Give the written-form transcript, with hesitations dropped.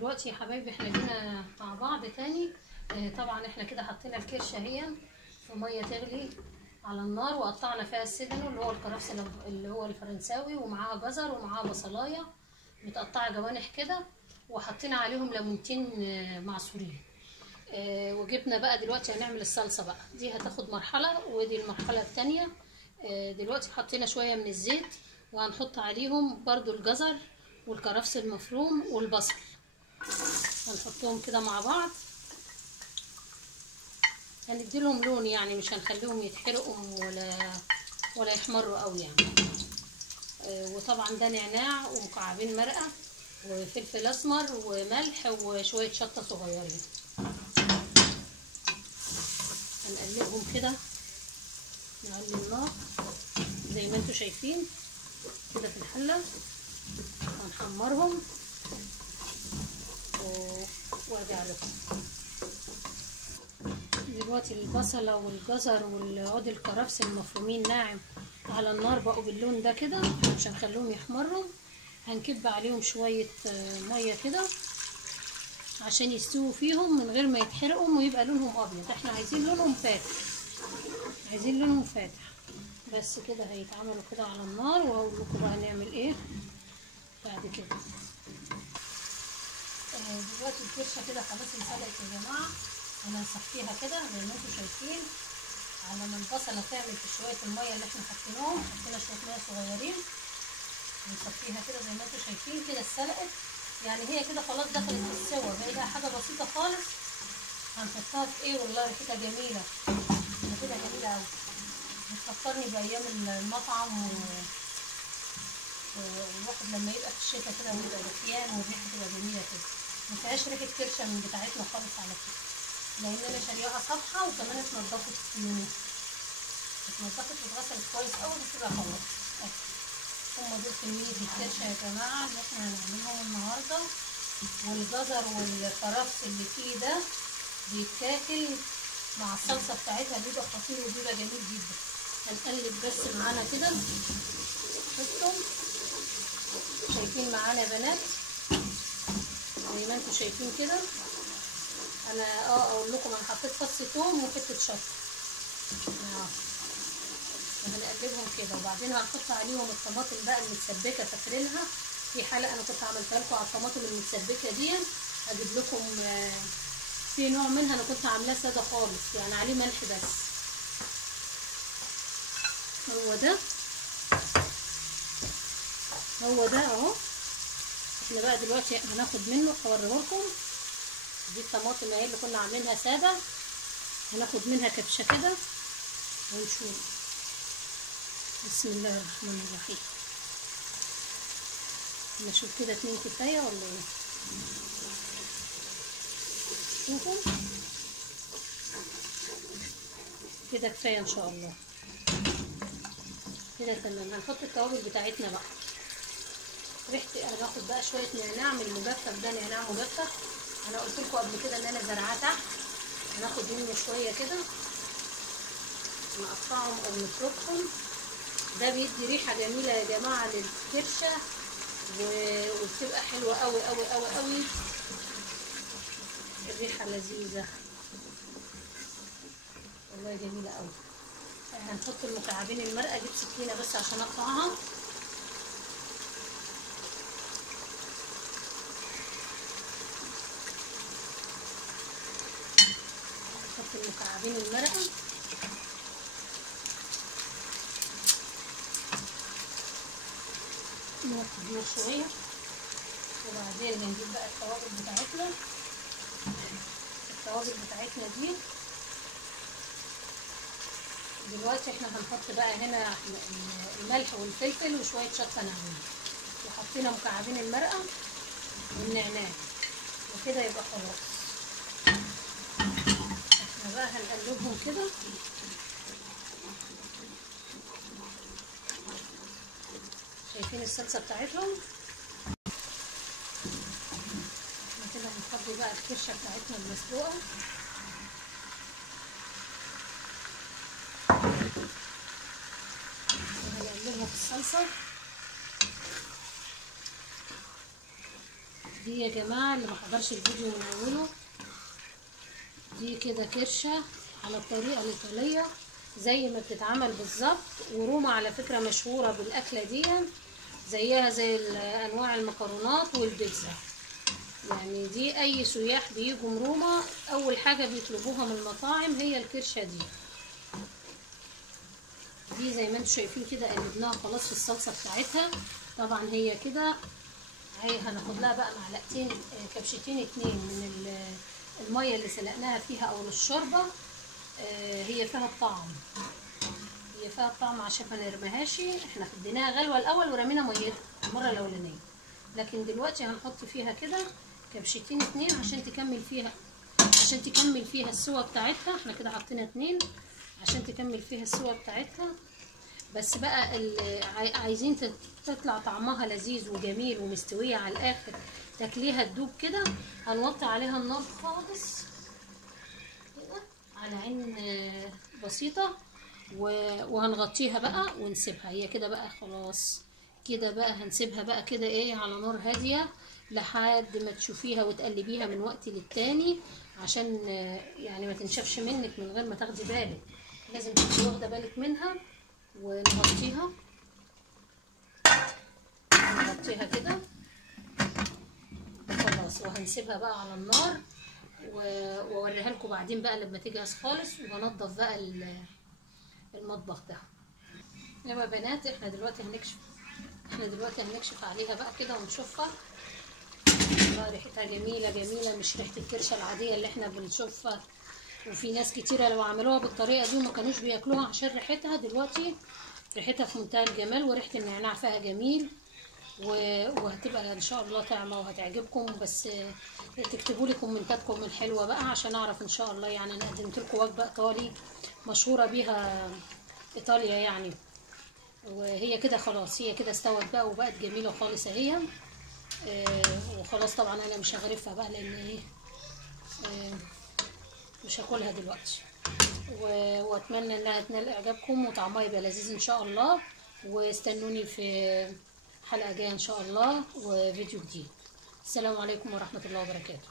دلوقتي يا حبايبي احنا جينا مع بعض تاني. طبعا احنا كده حطينا الكرشه اهي في ميه تغلي على النار، وقطعنا فيها السجن اللي هو الكرفس اللي هو الفرنساوي، ومعاها جزر ومعاها بصلايه متقطعه جوانح كده، وحطينا عليهم ليمونتين معصورين. وجبنا بقى دلوقتي هنعمل الصلصه بقى، دي هتاخد مرحله ودي المرحله التانيه. دلوقتي حطينا شويه من الزيت، وهنحط عليهم برضو الجزر والكرفس المفروم والبصل، هنحطهم كده مع بعض. هنديلهم لون يعني، مش هنخليهم يتحرقوا ولا يحمروا قوي يعني. وطبعا ده نعناع ومكعبين مرقه وفلفل اسمر وملح وشويه شطه صغيرين. هنقلبهم كده، نعلي النار زي ما انتوا شايفين كده في الحله، هنحمرهم وارجع لكم. دلوقتي البصله والجزر والعود الكرفس المفرومين ناعم على النار، بقوا باللون ده كده، مش هنخليهم يحمروا. هنكب عليهم شويه ميه كده عشان يستووا فيهم من غير ما يتحرقوا ويبقى لونهم ابيض. احنا عايزين لونهم فاتح، عايزين لونهم فاتح بس كده. هيتعملوا كده على النار، وهقول لكم بقى نعمل ايه بعد كده. دلوقتي الكرشه كده خلاص انسلقت يا جماعه، انا هصفيها كده زي ما انتم شايفين، على ما البصله تعمل في شويه الميه اللي احنا حطيناهم. حطينا شويه ميه صغيرين، هنصفيها كده زي ما انتم شايفين كده اتسلقت يعني، هي كده خلاص دخلت في السوا، باقي لها حاجه بسيطه خالص. هنحطها في ايه؟ والله ريحتها جميله، ريحتها جميله قوي، بتفكرني بايام المطعم والواحد لما يبقى في الشتاء كده ويبقى دفيان والريحه تبقى جميله كده. مفيهاش ريحه كرشه من بتاعتنا خالص على فكره، لان انا شارياها صفحه وكمان اتنضفت يومين، اتنضفت واتغسلت كويس قوي بتبقى خلاص. هم دول كميه الكرشه يا جماعه اللي احنا هنعملهم النهارده. والجزر والكرفس اللي فيه ده بيتاكل مع الصلصه بتاعتها، بيبقى خطير وبيبقى جميل جدا. هنقلب بس معانا كده، شفتم؟ شايفين معانا يا بنات زي ما انتم شايفين كده. انا اقول لكم انا حطيت فص ثوم وحته شطه، وهنقلبهم كده. وبعدين هنحط عليهم الطماطم بقى المتسبكه، فاكرينها في حلقه انا كنت عملتها لكم على الطماطم المتسبكه دي، هجيب لكم في نوع منها انا كنت عاملاه ساده خالص يعني عليه ملح بس. هو ده اهو. احنا بقى دلوقتي هناخد منه هوريهولكم. دي الطماطم اهي اللي كنا عاملينها ساده، هناخد منها كبشه كده ونشوف. بسم الله الرحمن الرحيم. نشوف كده 2 كفايه ولا ايه؟ شوفوا كده كفايه ان شاء الله، كده تمام. هنحط التوابل بتاعتنا بقى. ريحتي انا باخد بقى شويه نعناع من المجفف ده، نعناع مجفف انا قلت لكم قبل كده ان انا زرعاه تحت. هناخد منه شويه كده نقطعهم او نفركهم، ده بيدي ريحه جميله يا جماعه للكرشه وبتبقى حلوه قوي قوي قوي قوي، الريحه لذيذه والله جميله قوي. هنحط المكعبين المرقه دي بسكينه بس عشان اقطعها. نحط المكعبين المرقه، نوطي النار شويه، وبعدين بنجيب بقى التوابل بتاعتنا. التوابل بتاعتنا دي دلوقتي احنا هنحط بقى هنا الملح والفلفل وشويه شطه ناعمين، وحطينا مكعبين المرقه والنعناع، وكده يبقى خلاص. احنا بقى هنقلبهم كده. شايفين الصلصه بتاعتهم؟ احنا كده هنحط بقى الكرشه بتاعتنا المسلوقه، وهنقلبها في الصلصه. دي يا جماعه اللي ما حضرش الفيديو من اوله، دي كده كرشه على الطريقه الايطاليه زي ما بتتعمل بالظبط. وروما على فكره مشهوره بالاكله دي، زيها زي انواع المكرونات والبيتزا. يعني دي اي سياح بيجوا من روما اول حاجه بيطلبوها من المطاعم هي الكرشه دي. دي زي ما انتم شايفين كده قلبناها خلاص في الصلصه بتاعتها. طبعا هي كده هناخد لها بقى معلقتين كبشتين 2 من الميه اللي سلقناها فيها او الشوربه. هي فيها الطعم، هي فيها الطعم عشان ما نرميهاش. احنا اديناها غلوه الاول ورمينا ميتها المره الاولانيه، لكن دلوقتي هنحط فيها كده كبشتين 2 عشان تكمل فيها السوا بتاعتها. احنا كده حطينا 2 عشان تكمل فيها السوا بتاعتها. بس بقى عايزين تطلع طعمها لذيذ وجميل ومستويه على الاخر، تاكليها تدوب كده. هنوطي عليها النار خالص كده على عين بسيطه، وهنغطيها بقى ونسيبها. هي كده بقى خلاص كده بقى هنسيبها بقى كده ايه على نار هاديه لحد ما تشوفيها وتقلبيها من وقت للتاني، عشان يعني ما تنشفش منك من غير ما تاخدي بالك. لازم تبقي واخده بالك منها. ونغطيها كده خلاص، وهنسيبها بقى على النار واوريها لكم بعدين بقى لما تجهز خالص. وهنضف بقى المطبخ ده. يا بنات احنا دلوقتي هنكشف عليها بقى كده ونشوفها. والله ريحتها جميله جميله، مش ريحه الكرشه العاديه اللي احنا بنشوفها. وفي ناس كتيره لو عملوها بالطريقه دي وما كانوش بياكلوها عشان ريحتها. دلوقتي ريحتها في منتهى الجمال، وريحه النعناع فيها جميل، وهتبقى ان شاء الله طعمه وهتعجبكم. بس تكتبوا لي كومنتاتكم الحلوه بقى عشان اعرف ان شاء الله. يعني انا قدمت لكم وجبه ايطالي مشهوره بيها ايطاليا يعني. وهي كده خلاص، هي كده استوت بقى وبقت جميله خالص اهي. وخلاص طبعا انا مش هغرفها بقى لان ايه مش هاكلها دلوقتي. واتمنى انها تنال اعجابكم وطعمها يبقى لذيذ ان شاء الله. واستنوني في حلقه جايه ان شاء الله وفيديو جديد. السلام عليكم ورحمه الله وبركاته.